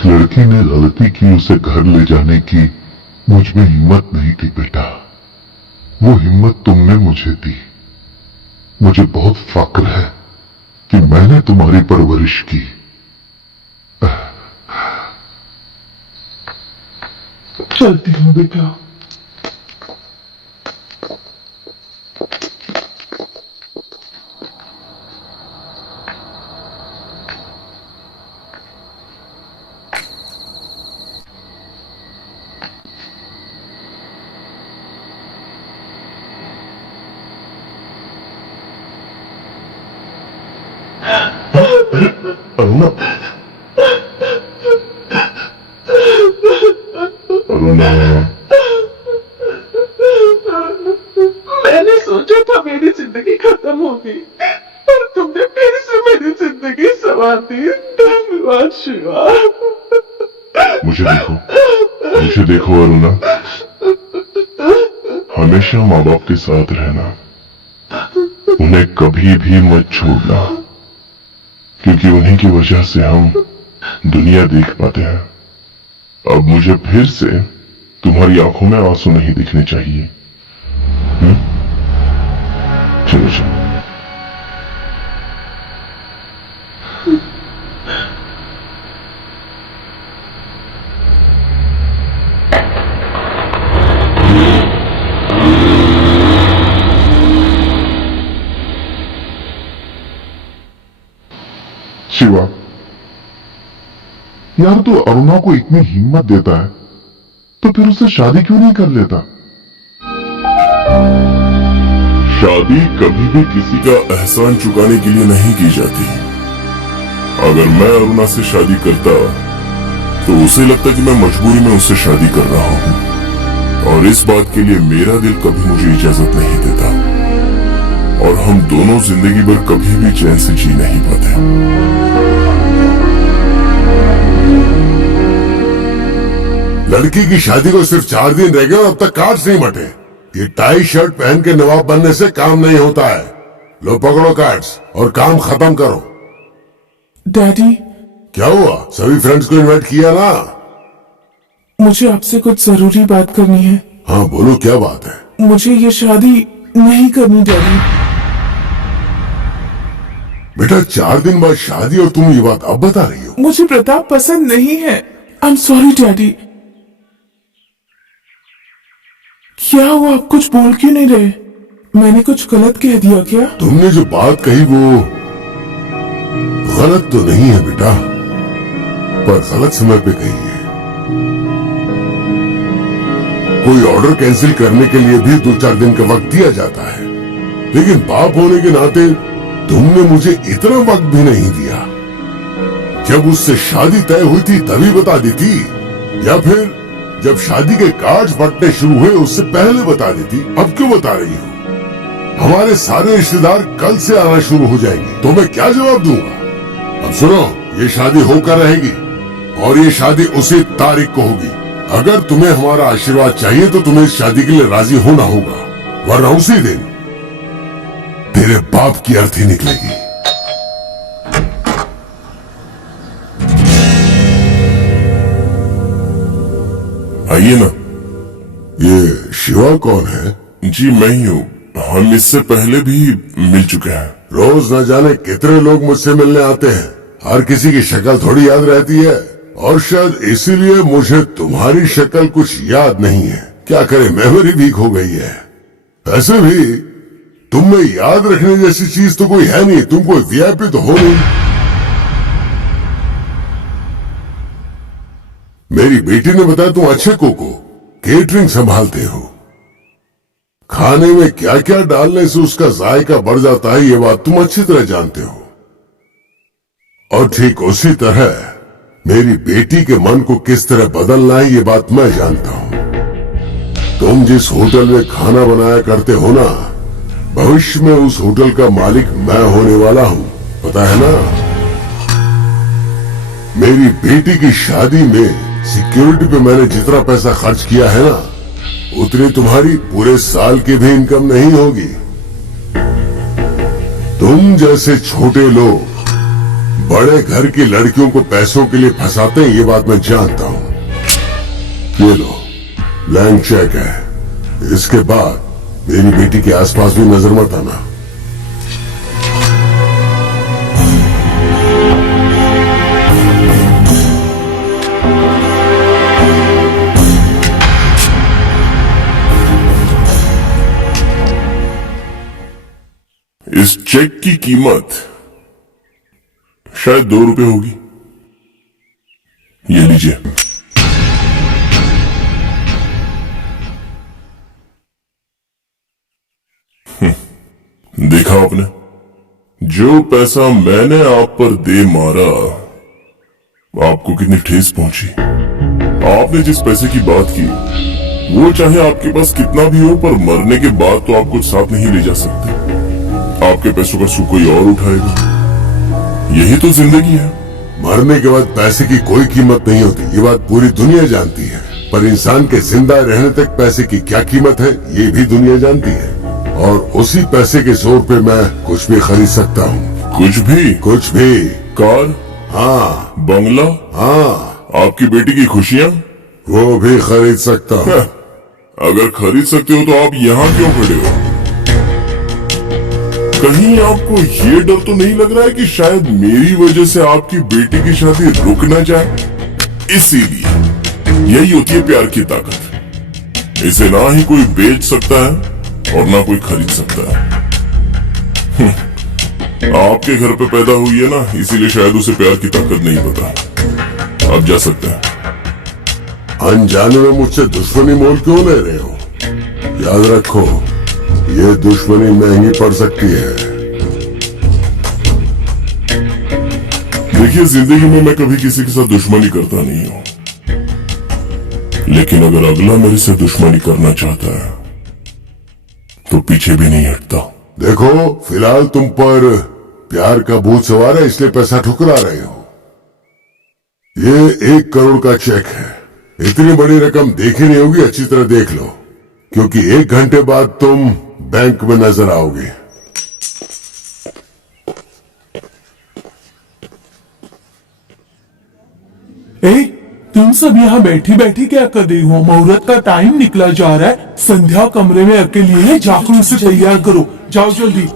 जिस लड़की ने गलती की उसे घर ले जाने की मुझ में हिम्मत नहीं थी बेटा। वो हिम्मत तुमने मुझे दी। मुझे बहुत फक्र है कि मैंने तुम्हारी परवरिश की। चलती हूं बेटा। अरुणा, अरुणा, मैंने सोचा था मेरी जिंदगी खत्म होगी, पर तुमने फिर से मेरी जिंदगी संवार दी। धन्यवाद शिवा। मुझे देखो अरुणा, हमेशा माँ बाप के साथ रहना, उन्हें कभी भी मत छोड़ना, क्योंकि उन्हीं की वजह से हम दुनिया देख पाते हैं। अब मुझे फिर से तुम्हारी आंखों में आंसू नहीं दिखने चाहिए। चलो चलो। शिवा, यार तू अरुणा को इतनी हिम्मत देता है तो फिर उससे शादी क्यों नहीं कर लेता? शादी कभी भी किसी का एहसान चुकाने के लिए नहीं की जाती। अगर मैं अरुणा से शादी करता तो उसे लगता कि मैं मजबूरी में उससे शादी कर रहा हूँ, और इस बात के लिए मेरा दिल कभी मुझे इजाजत नहीं देता, और हम दोनों जिंदगी भर कभी भी चैन से जी नहीं पाते। लड़की की शादी को सिर्फ 4 दिन रह गए और अब तक कार्ड्स नहीं बटे। ये टाई शर्ट पहन के नवाब बनने से काम नहीं होता है। लो पकड़ो कार्ड्स और काम खत्म करो। डैडी, क्या हुआ? सभी फ्रेंड्स को इनवाइट किया ना? मुझे आपसे कुछ जरूरी बात करनी है। हाँ बोलो, क्या बात है? मुझे ये शादी नहीं करनी डैडी। बेटा 4 दिन बाद शादी और तुम ये बात अब बता रही हो? मुझे प्रताप पसंद नहीं है। I am sorry daddy. क्या हुआ, आप कुछ बोल क्यों नहीं रहे? मैंने कुछ गलत कह दिया क्या? तुमने जो बात कही वो गलत तो नहीं है बेटा, पर गलत समय पे कही है। कोई ऑर्डर कैंसिल करने के लिए भी 2-4 दिन का वक्त दिया जाता है, लेकिन बाप होने के नाते तुमने मुझे इतना वक्त भी नहीं दिया। जब उससे शादी तय हुई थी तभी बता देती, या फिर जब शादी के कार्ड्स बंटने शुरू हुए उससे पहले बता देती। अब क्यों बता रही हो? हमारे सारे रिश्तेदार कल से आना शुरू हो जाएंगे, तो मैं क्या जवाब दूंगा? अब सुनो, ये शादी होकर रहेगी और ये शादी उसी तारीख को होगी। अगर तुम्हें हमारा आशीर्वाद चाहिए तो तुम्हें इस शादी के लिए राजी होना होगा, वरना उसी दिन तेरे बाप की अर्थी निकलेगी। आइए ना। ये शिवा कौन है? जी मैं ही हूँ। हम इससे पहले भी मिल चुके हैं। रोज न जाने कितने लोग मुझसे मिलने आते हैं, हर किसी की शक्ल थोड़ी याद रहती है, और शायद इसीलिए मुझे तुम्हारी शक्ल कुछ याद नहीं है। क्या करे, मेमोरी वीक हो गई है। ऐसे भी तुम में याद रखने जैसी चीज तो कोई है नहीं, तुम कोई वीआईपी तो हो नहीं। मेरी बेटी ने बताया तुम अच्छे कोको केटरिंग संभालते हो। खाने में क्या क्या डालने से उसका जायका बढ़ जाता है ये बात तुम अच्छी तरह जानते हो। और ठीक उसी तरह मेरी बेटी के मन को किस तरह बदलना है ये बात मैं जानता हूं। तुम जिस होटल में खाना बनाया करते हो ना, भविष्य में उस होटल का मालिक मैं होने वाला हूं, पता है ना? मेरी बेटी की शादी में सिक्योरिटी पे मैंने जितना पैसा खर्च किया है ना, उतनी तुम्हारी पूरे साल की भी इनकम नहीं होगी। तुम जैसे छोटे लोग बड़े घर की लड़कियों को पैसों के लिए फंसाते हैं, ये बात मैं जानता हूं। ये लो, ब्लैंक चेक है। इसके बाद मेरी बेटी के आसपास भी नजर मत आना। इस चेक की कीमत शायद ₹2 होगी। ये लीजिए। देखा आपने, जो पैसा मैंने आप पर दे मारा, आपको कितनी ठेस पहुंची। आपने जिस पैसे की बात की, वो चाहे आपके पास कितना भी हो, पर मरने के बाद तो आप कुछ साथ नहीं ले जा सकते। आपके पैसों का सुख कोई और उठाएगा। यही तो जिंदगी है। मरने के बाद पैसे की कोई कीमत नहीं होती, ये बात पूरी दुनिया जानती है। पर इंसान के जिंदा रहने तक पैसे की क्या कीमत है, ये भी दुनिया जानती है। और उसी पैसे के जोर पे मैं कुछ भी खरीद सकता हूँ। कुछ भी? कुछ भी। कार? हाँ। बंगला? हाँ। आपकी बेटी की खुशियाँ? वो भी खरीद सकता हूँ। अगर खरीद सकते हो तो आप यहाँ क्यों खड़े हो? कहीं आपको ये डर तो नहीं लग रहा है कि शायद मेरी वजह से आपकी बेटी की शादी रुक ना जाए? इसीलिए यही होती है प्यार की ताकत। इसे ना ही कोई बेच सकता है और ना कोई खरीद सकता है। आपके घर पे पैदा हुई है ना, इसीलिए शायद उसे प्यार की ताकत नहीं पता। आप जा सकते हैं। अनजाने में मुझसे दुश्मनी मोल क्यों ले रहे हो? याद रखो, ये दुश्मनी महंगी पड़ सकती है। देखिए, जिंदगी में मैं कभी किसी के साथ दुश्मनी करता नहीं हूं, लेकिन अगर अगला मेरे से दुश्मनी करना चाहता है तो पीछे भी नहीं हटता। देखो, फिलहाल तुम पर प्यार का भूत सवार है, इसलिए पैसा ठुकरा रहे हो। ये 1 करोड़ का चेक है। इतनी बड़ी रकम देखी नहीं होगी, अच्छी तरह देख लो, क्योंकि 1 घंटे बाद तुम बैंक में नजर आओगे। ए, तुम सब यहाँ बैठी बैठी क्या कर रही हो? मुहूर्त का टाइम निकला जा रहा है। संध्या कमरे में अकेली है, जाकर उसे तैयार करो। जाओ जल्दी।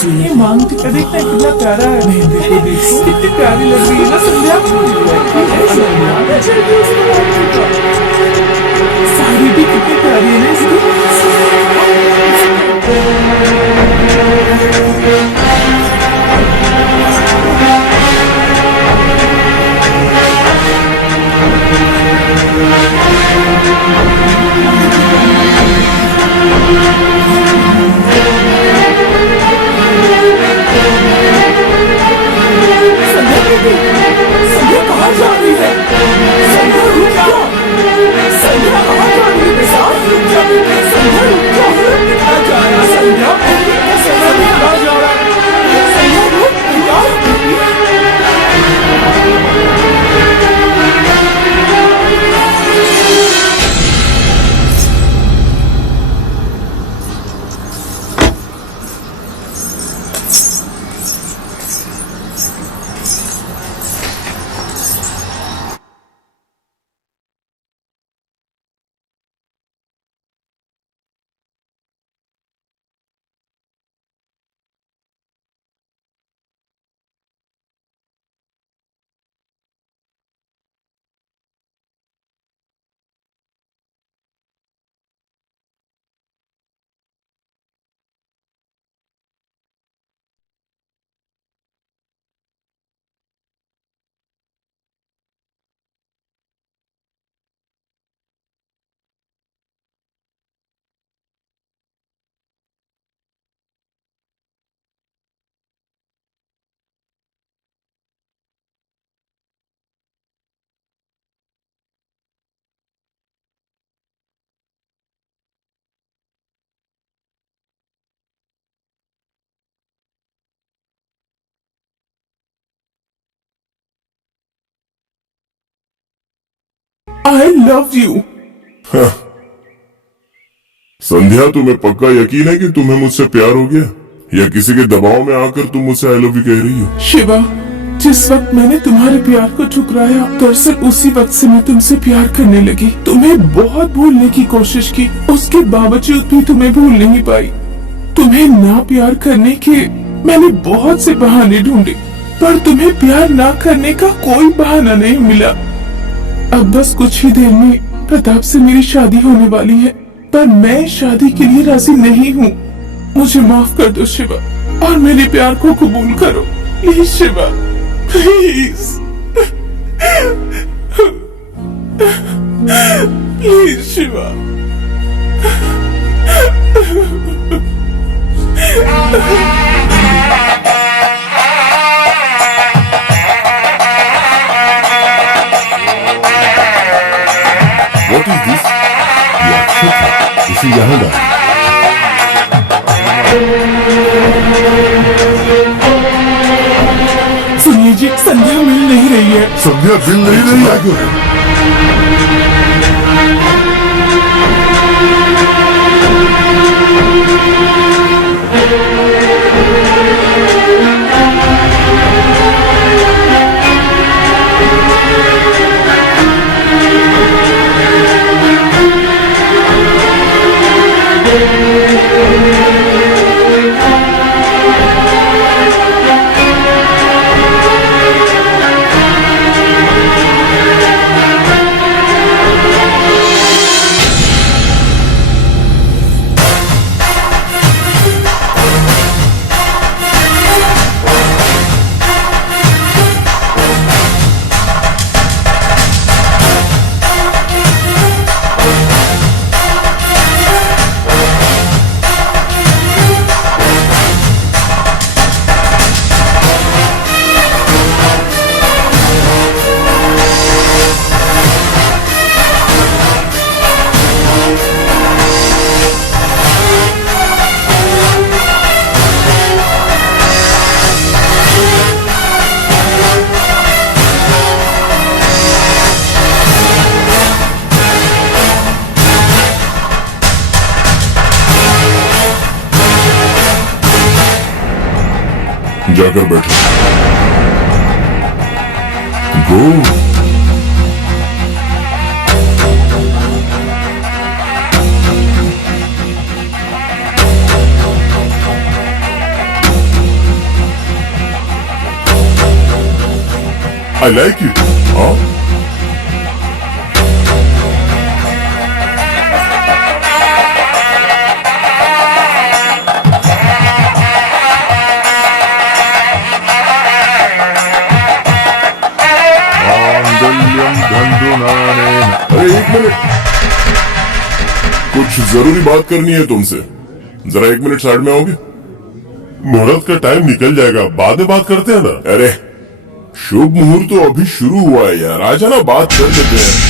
ये मांग टीका देखना कितना प्यारा है। देखो देखो कितनी प्यारी लग रही है ना संध्या। साड़ी भी कितनी प्यारी है ना इसकी। संध्या कहाँ जा रही है? संध्या रुक जाओ। संध्या कहाँ जा रही है? रुक जाओ। संध्या रुक जाओ। कहाँ जा रहा है? संध्या कहाँ जा रहा है? संध्या रुक I love you. संध्या, तुम्हें पक्का यकीन है कि तुम्हें मुझसे प्यार हो गया, या किसी के दबाव में आकर तुम मुझसे आई लव यू कह रही हो? शिवा, जिस वक्त मैंने तुम्हारे प्यार को ठुकराया, दरअसल उसी वक्त से मैं तुमसे प्यार करने लगी। तुम्हें बहुत भूलने की कोशिश की, उसके बावजूद भी तुम्हें भूल नहीं पाई। तुम्हें ना प्यार करने के मैंने बहुत से बहाने ढूंढे, पर तुम्हें प्यार ना करने का कोई बहाना नहीं मिला। अब बस कुछ ही देर में प्रताप से मेरी शादी होने वाली है, पर मैं शादी के लिए राजी नहीं हूँ। मुझे माफ कर दो शिवा, और मेरे प्यार को कबूल करो। Please Shiva, please please Shiva. What is this? ये अक्षत है, इसे यहाँ डाल। सुनिए जी, संध्या मिल नहीं रही है। संध्या दिल नहीं रही है क्यों? जाकर बैठो। गो। I like it. हाँ? अरे एक मिनट, कुछ जरूरी बात करनी है तुमसे। जरा 1 मिनट साइड में आओगे? मुहूर्त का टाइम निकल जाएगा, बाद में बात करते हैं ना। अरे शुभ मुहूर्त तो अभी शुरू हुआ है यार, आ जाना, बात कर लेते हैं।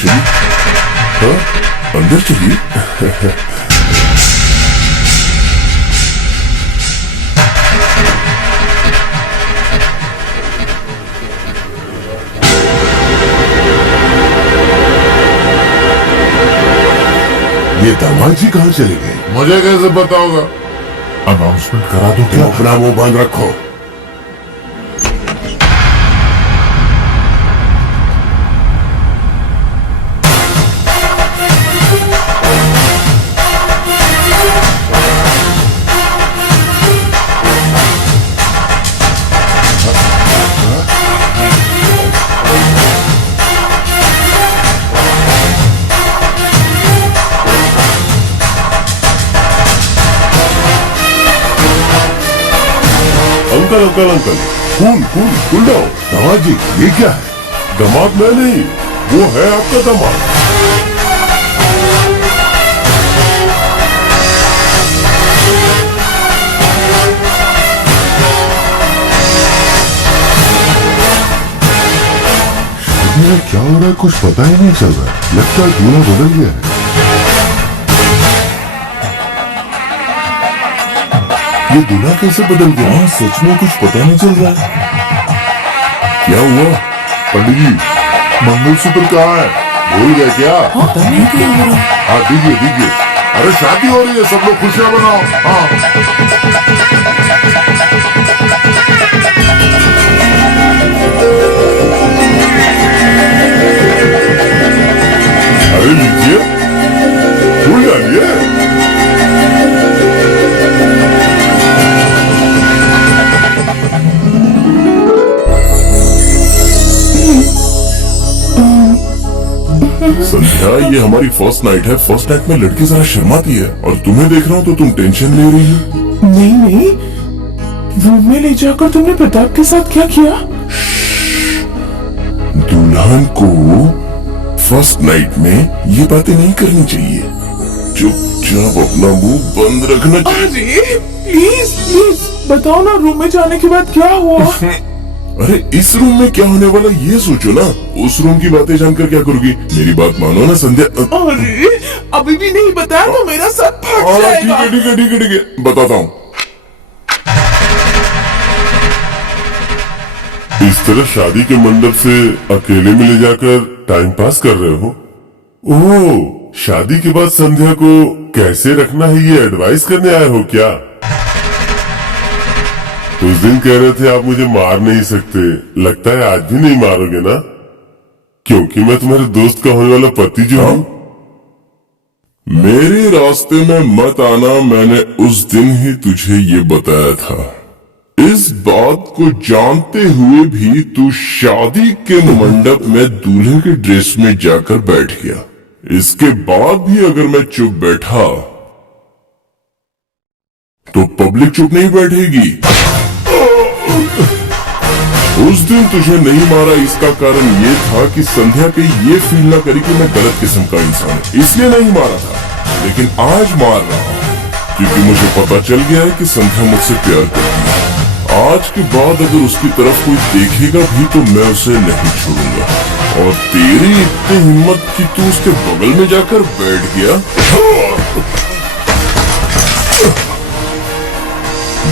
चलिए। हाँ, अंदर चलिए। ये दामाद जी कहाँ चले गए? मुझे कैसे पता होगा? अनाउंसमेंट करा दो क्या? अपना मुंह बंद रखो। Uncle uncle uncle, cool down. दामाद जी, ये क्या है? दामाद मैं नहीं, वो है आपका दामाद। क्या हो रहा है, कुछ पता ही नहीं चल रहा। लगता है दूल्हा बदल गया है। ये दूल्हा कैसे बदल गया? हाँ, सच में कुछ पता नहीं चल रहा है। क्या हुआ पंडित जी? मंगलसूत्र कहाँ है? भूल गए क्या? पता नहीं क्या हो रहा है। हाँ दीजिए दीजिए। अरे शादी हो रही है, सब लोग खुशियां मनाओ। हाँ अरे लीजिए, फूल डालिए। संध्या, ये हमारी फर्स्ट नाइट है। फर्स्ट नाइट में लड़की जरा शर्माती है, और तुम्हें देख रहा हूँ तो तुम टेंशन ले रही हो। नहीं नहीं, रूम में ले जाकर तुमने प्रताप के साथ क्या किया? दुल्हन को फर्स्ट नाइट में ये बातें नहीं करनी चाहिए। चुपचाप अपना मुंह बंद रखना चाहिए। अरे प्लीज प्लीज बताओ ना, रूम में जाने के बाद क्या हुआ? अरे इस रूम में क्या होने वाला ये सोचो ना। उस रूम की बातें जानकर क्या करोगी? मेरी बात मानो ना संध्या। अरे अभी भी नहीं बताया तो मेरा सर फट ठीक जाएगा। है ठीक है ठीक है ठीक है, बताता हूँ। इस तरह शादी के मंडप से अकेले में ले जाकर टाइम पास कर रहे हो? ओह, शादी के बाद संध्या को कैसे रखना है ये एडवाइस करने आए हो क्या? उस दिन कह रहे थे आप मुझे मार नहीं सकते, लगता है आज भी नहीं मारोगे ना? क्योंकि मैं तुम्हारे दोस्त का होने वाला पति जो हूँ। मेरे रास्ते में मत आना, मैंने उस दिन ही तुझे ये बताया था। इस बात को जानते हुए भी तू शादी के मंडप में दूल्हे के ड्रेस में जाकर बैठ गया। इसके बाद भी अगर मैं चुप बैठा तो पब्लिक चुप नहीं बैठेगी। उस दिन तुझे नहीं मारा, इसका कारण ये था कि संध्या पे ये फील ना करी कि मैं गलत किस्म का इंसान हूं, इसलिए नहीं मारा था। लेकिन आज मार रहा हूं क्योंकि मुझे पता चल गया है कि संध्या मुझसे प्यार करती है। आज के बाद अगर उसकी तरफ कोई देखेगा भी तो मैं उसे नहीं छोड़ूंगा। और तेरी इतनी हिम्मत कि तू उसके बगल में जाकर बैठ गया।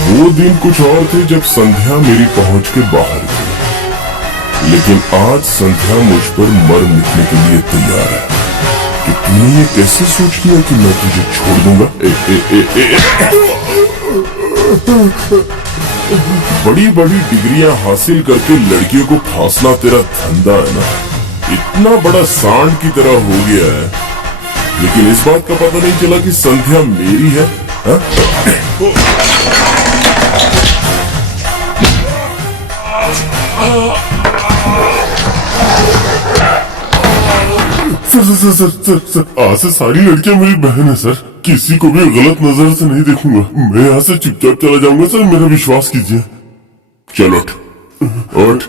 वो दिन कुछ और थे जब संध्या मेरी पहुंच के बाहर थी, लेकिन आज संध्या मुझ पर मर मिटने के लिए तैयार है। तो तूने ये कैसे सोच लिया कि मैं तुझे छोड़ दूंगा? बड़ी बड़ी डिग्रियां हासिल करके लड़कियों को फांसना तेरा धंधा है ना? इतना बड़ा सांड की तरह हो गया है, लेकिन इस बात का पता नहीं चला कि संध्या मेरी है। हा? सर, आज से सारी लड़कियां मेरी बहन है सर। किसी को भी गलत नजर से नहीं देखूंगा। मैं यहाँ से चुपचाप चला जाऊंगा सर, मेरा विश्वास कीजिए। चलो उठ।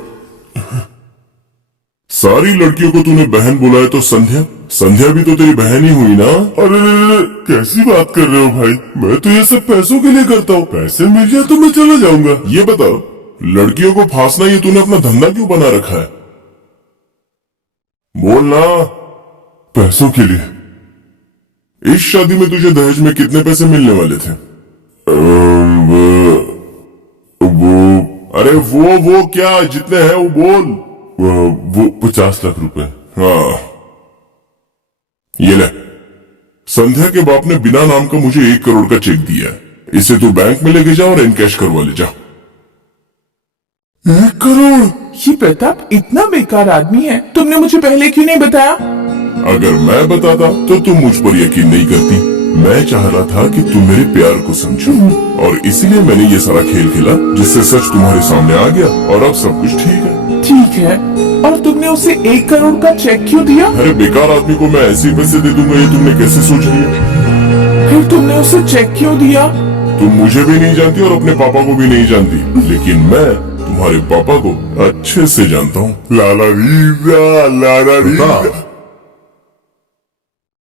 सारी लड़कियों को तूने बहन बुलाया तो संध्या भी तो तेरी बहन ही हुई ना? अरे कैसी बात कर रहे हो भाई? मैं तो ये सब पैसों के लिए करता हूँ। पैसे मिल जाए तो मैं चला जाऊंगा। ये बताओ, लड़कियों को फांसना ये तूने अपना धंधा क्यों बना रखा है? बोलना। पैसों के लिए। इस शादी में तुझे दहेज में कितने पैसे मिलने वाले थे? वो क्या जितने हैं वो बोल। वो 50 लाख रुपए। हाँ, ये ले। संध्या के बाप ने बिना नाम का मुझे 1 करोड़ का चेक दिया है। इसे तू बैंक में लेके जा और इनकैश करवा ले जा। 1 करोड़? ये प्रताप इतना बेकार आदमी है, तुमने मुझे पहले क्यों नहीं बताया? अगर मैं बताता तो तुम मुझ पर यकीन नहीं करती। मैं चाह रहा था कि तुम मेरे प्यार को समझो, और इसीलिए मैंने ये सारा खेल खेला जिससे सच तुम्हारे सामने आ गया, और अब सब कुछ ठीक है। ठीक है, और तुमने उसे 1 करोड़ का चेक क्यों दिया? अरे बेकार आदमी को मैं ऐसे पैसे दे दूंगा, ये तुमने कैसे सोच लिया? फिर तुमने उसे चेक क्यों दिया? तुम मुझे भी नहीं जानती और अपने पापा को भी नहीं जानती, लेकिन मैं तुम्हारे पापा को अच्छे से जानता हूँ। लाला रीरा।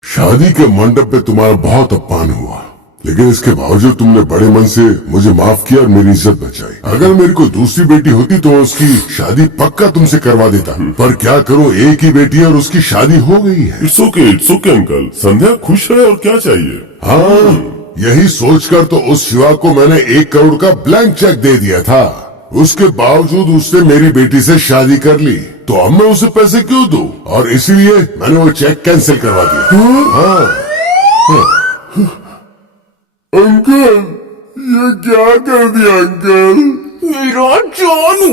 शादी के मंडप पे तुम्हारा बहुत अपमान हुआ, लेकिन इसके बावजूद तुमने बड़े मन से मुझे माफ किया और मेरी इज्जत बचाई। अगर मेरी कोई दूसरी बेटी होती तो उसकी शादी पक्का तुमसे करवा देता, पर क्या करूं, एक ही बेटी है और उसकी शादी हो गई है। It's okay uncle. संध्या खुश है और क्या चाहिए। हाँ, यही सोचकर तो उस शिवा को मैंने 1 करोड़ का ब्लैंक चेक दे दिया था। उसके बावजूद उसने मेरी बेटी से शादी कर ली, तो अब मैं उसे पैसे क्यों दूं? और इसीलिए मैंने वो चेक कैंसिल करवा दिया। हाँ। अंकल, ये क्या कर दिया अंकल? मेरा जानू।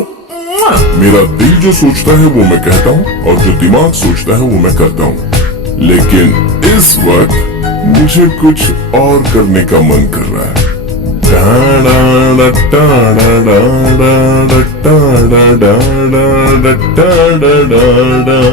मेरा दिल जो सोचता है वो मैं कहता हूँ और जो दिमाग सोचता है वो मैं करता हूँ, लेकिन इस वक्त मुझे कुछ और करने का मन कर रहा है।